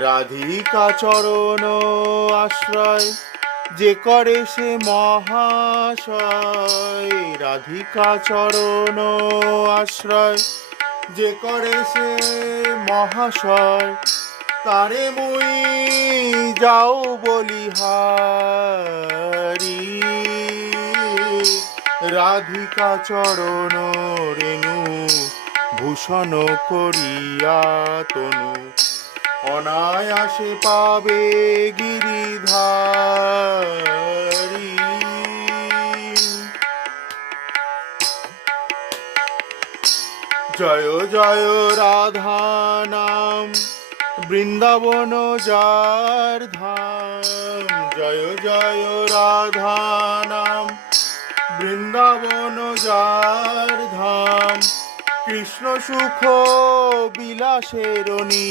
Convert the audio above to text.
রাধিকা চরণ আশ্রয় যে করে সে মহাশয়। রাধিকা চরণ আশ্রয় যে করে সে মহাশয়, তারে মুই যাও বলিহারি। রাধিকা চরণ রেণু ভূষণ করিয়া তনু, অনায়াসে পাবে গিরিধারী। জয় জয় রাধা নাম বৃন্দাবন যার ধাম। জয় জয় রাধা নাম বৃন্দাবন যার ধাম। কৃষ্ণ সুখ বিলাসের নী